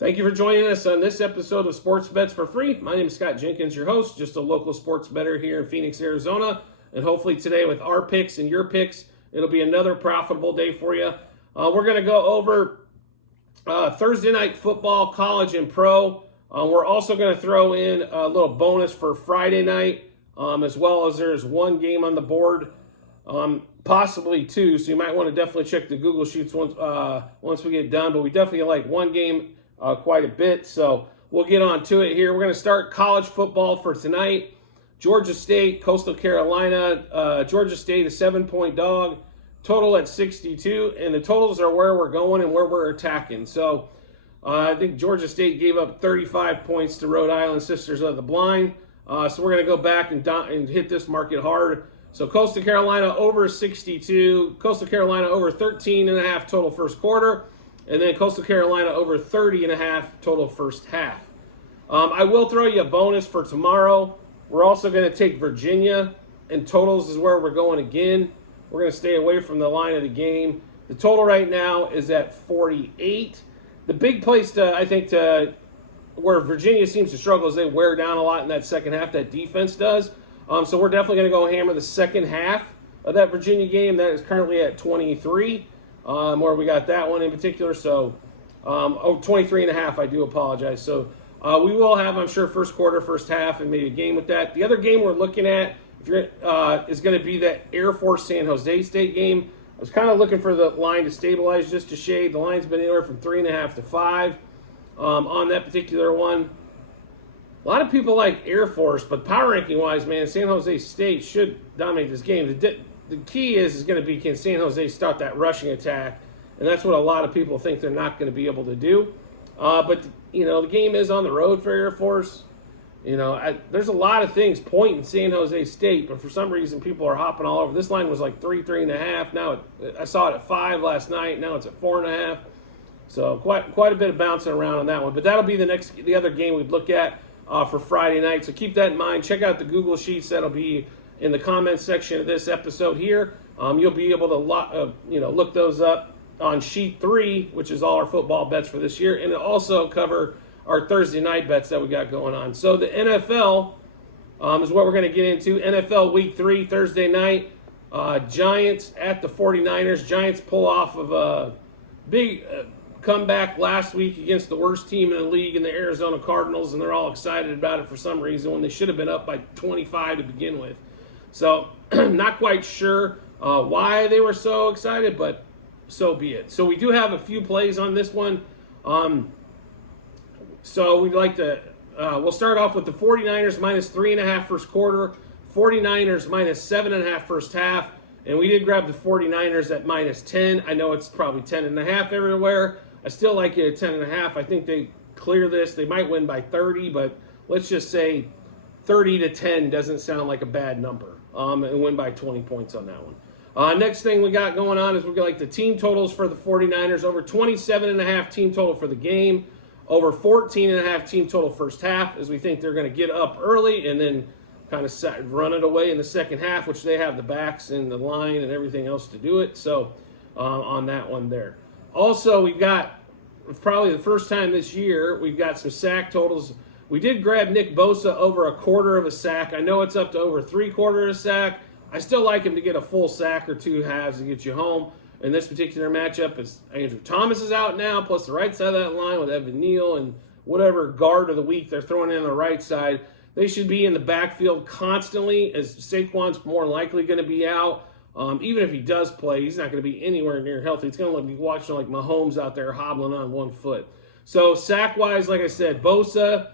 Thank you for joining us on this episode of Sports Bets for Free. My name is Scott Jenkins, your host, just a local sports bettor here in Phoenix, Arizona. And hopefully today with our picks and your picks, it'll be another profitable day for you. We're going to go over Thursday night football, college and pro. We're also going to throw in a little bonus for Friday night, as well as there's one game on the board, possibly two. So you might want to definitely check the Google Sheets once we get done. But we definitely like one game quite a bit. So we'll get on to it here. We're going to start college football for tonight. Georgia State, Coastal Carolina. Georgia State, a 7-point dog. Total at 62. And the totals are where we're going and where we're attacking. So I think Georgia State gave up 35 points to Rhode Island Sisters of the Blind. So we're going to go back and hit this market hard. So Coastal Carolina over 62. Coastal Carolina over 13.5 total first quarter. And then Coastal Carolina over 30.5 total first half. I will throw you a bonus for tomorrow. We're also going to take Virginia, and totals is where we're going again. We're going to stay away from the line of the game. The total right now is at 48. The big place where Virginia seems to struggle is they wear down a lot in that second half. That defense does. So we're definitely going to go hammer the second half of that Virginia game. That is currently at 23. Where we got that one in particular. So 23.5, I do apologize. So we will have, I'm sure, first quarter, first half, and maybe a game with that. The other game we're looking at is going to be that Air Force San Jose State game. I was kind of looking for the line to stabilize just a shade. The line's been anywhere from 3.5 to 5 on that particular one. A lot of people like Air Force, but power ranking wise, man, San Jose State should dominate this game. The key is going to be, can San Jose start that rushing attack? And that's what a lot of people think they're not going to be able to do. But, the game is on the road for Air Force. There's a lot of things pointing San Jose State, but for some reason people are hopping all over. This line was like 3.5. Now I saw it at 5 last night. Now it's at 4.5. So quite a bit of bouncing around on that one. But that'll be the other game we'd look at for Friday night. So keep that in mind. Check out the Google Sheets. That'll be in the comments section of this episode here. You'll be able to look those up on sheet 3, which is all our football bets for this year, and it'll also cover our Thursday night bets that we got going on. So the NFL is what we're going to get into. NFL Week 3, Thursday night. Giants at the 49ers. Giants pull off of a big comeback last week against the worst team in the league in the Arizona Cardinals, and they're all excited about it for some reason when they should have been up by 25 to begin with. So, not quite sure why they were so excited, but so be it. So, we do have a few plays on this one. So, we'd like to, we'll start off with the 49ers minus 3.5 first quarter, 49ers minus 7.5 first half, and we did grab the 49ers at minus 10. I know it's probably 10.5 everywhere. I still like it at 10.5. I think they clear this. They might win by 30, but let's just say 30-10 doesn't sound like a bad number. And win by 20 points on that one. Next thing we got going on is we're like the team totals for the 49ers. Over 27.5 team total for the game. Over 14.5 team total first half, as we think they're going to get up early and then kind of run it away in the second half, which they have the backs and the line and everything else to do it. So on that one there. Also, we've got, probably the first time this year, we've got some sack totals. We did grab Nick Bosa over a quarter of a sack. I know it's up to over 3/4 of a sack. I still like him to get a full sack or 2 halves to get you home. In this particular matchup, is Andrew Thomas is out now, plus the right side of that line with Evan Neal and whatever guard of the week they're throwing in on the right side. They should be in the backfield constantly, as Saquon's more likely going to be out. Even if he does play, he's not going to be anywhere near healthy. It's going to be watching like Mahomes out there hobbling on one foot. So sack-wise, like I said, Bosa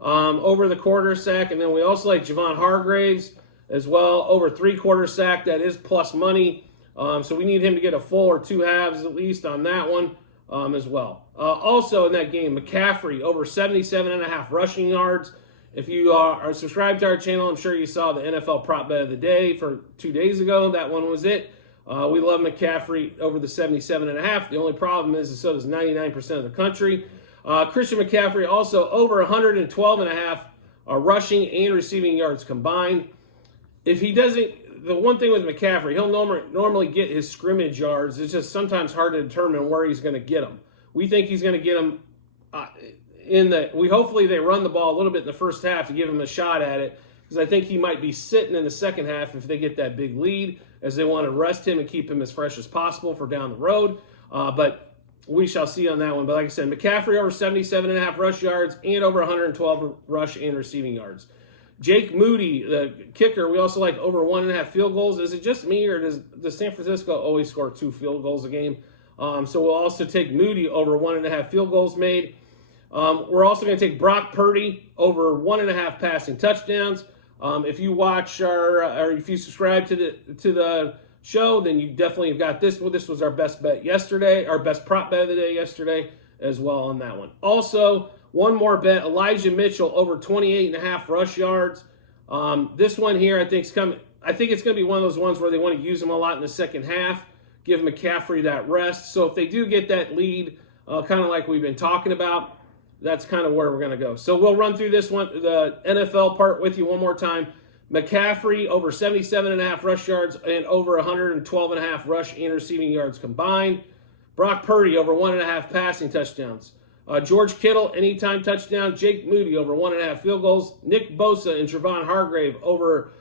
over the quarter sack, and then we also like Javon Hargraves as well, over 3/4 sack. That is plus money. So we need him to get a full or 2 halves at least on that one as well. Also in that game, McCaffrey over 77.5 rushing yards. If you are subscribed to our channel, I'm sure you saw the NFL prop bet of the day for 2 days ago. That one was it. We love McCaffrey over the 77.5. The only problem is so does 99% of the country. Christian McCaffrey also over 112.5 rushing and receiving yards combined. If he doesn't, the one thing with McCaffrey, he'll normally get his scrimmage yards. It's just sometimes hard to determine where he's going to get them. We think he's going to get them hopefully they run the ball a little bit in the first half to give him a shot at it, because I think he might be sitting in the second half if they get that big lead, as they want to rest him and keep him as fresh as possible for down the road. But we shall see on that one. But like I said, McCaffrey over 77.5 rush yards and over 112 rush and receiving yards. Jake Moody, the kicker, we also like over 1.5 field goals. Is it just me, or does San Francisco always score 2 field goals a game? So we'll also take Moody over 1.5 field goals made. We're also going to take Brock Purdy over 1.5 passing touchdowns. If you watch or if you subscribe to the show, then you definitely have got this. Well, this was our best bet yesterday, our best prop bet of the day yesterday as well on that one. Also, one more bet, Elijah Mitchell over 28.5 rush yards. This one here, I think it's going to be one of those ones where they want to use him a lot in the second half, give McCaffrey that rest. So if they do get that lead, kind of like we've been talking about, that's kind of where we're going to go. So we'll run through this one, the NFL part with you one more time. McCaffrey over 77.5 rush yards and over 112.5 rush and receiving yards combined. Brock Purdy over 1.5 passing touchdowns. George Kittle, anytime touchdown. Jake Moody over 1.5 field goals. Nick Bosa and Javon Hargrave over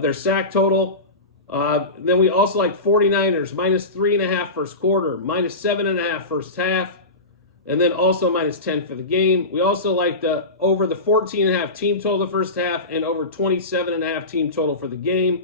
their sack total. Then we also like 49ers, minus 3.5 first quarter, minus 7.5 first half, and then also minus 10 for the game. We also like over the 14.5 team total the first half and over 27.5 team total for the game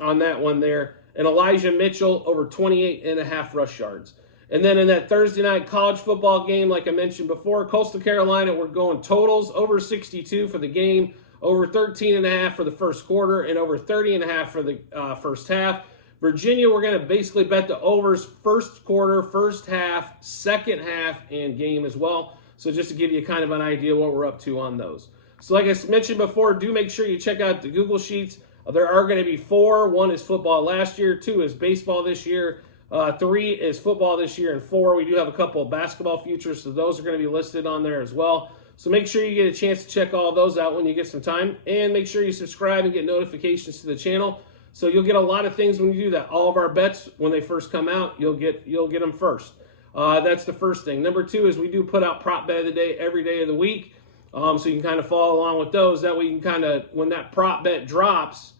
on that one there. And Elijah Mitchell over 28.5 rush yards. And then in that Thursday night college football game, like I mentioned before, Coastal Carolina, we're going totals over 62 for the game, over 13.5 for the first quarter, and over 30.5 for the first half. Virginia, we're going to basically bet the overs first quarter, first half, second half, and game as well. So just to give you kind of an idea what we're up to on those. So like I mentioned before, do make sure you check out the Google Sheets. There are going to be 4. 1 is football last year. 2 is baseball this year. 3 is football this year. And 4, we do have a couple of basketball futures. So those are going to be listed on there as well. So make sure you get a chance to check all those out when you get some time. And make sure you subscribe and get notifications to the channel. So you'll get a lot of things when you do that. All of our bets, when they first come out, you'll get them first. That's the first thing. Number 2 is we do put out prop bet of the day every day of the week. So you can kind of follow along with those. That way you can kind of, when that prop bet drops,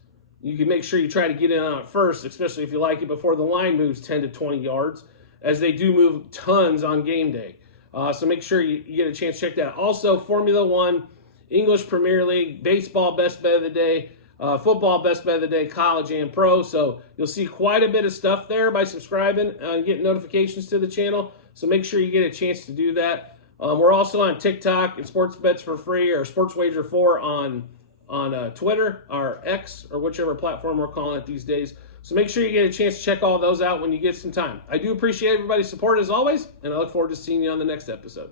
you can make sure you try to get in on it first, especially if you like it before the line moves 10 to 20 yards, as they do move tons on game day. So make sure you get a chance to check that. Also, Formula One, English Premier League, baseball best bet of the day, football best bet of the day, college and pro. So you'll see quite a bit of stuff there by subscribing and getting notifications to the channel. So make sure you get a chance to do that. We're also on TikTok and Sports Bets for Free, or Sports Wager 4 on Twitter or X, or whichever platform we're calling it these days. So make sure you get a chance to check all those out when you get some time. I do appreciate everybody's support as always, and I look forward to seeing you on the next episode.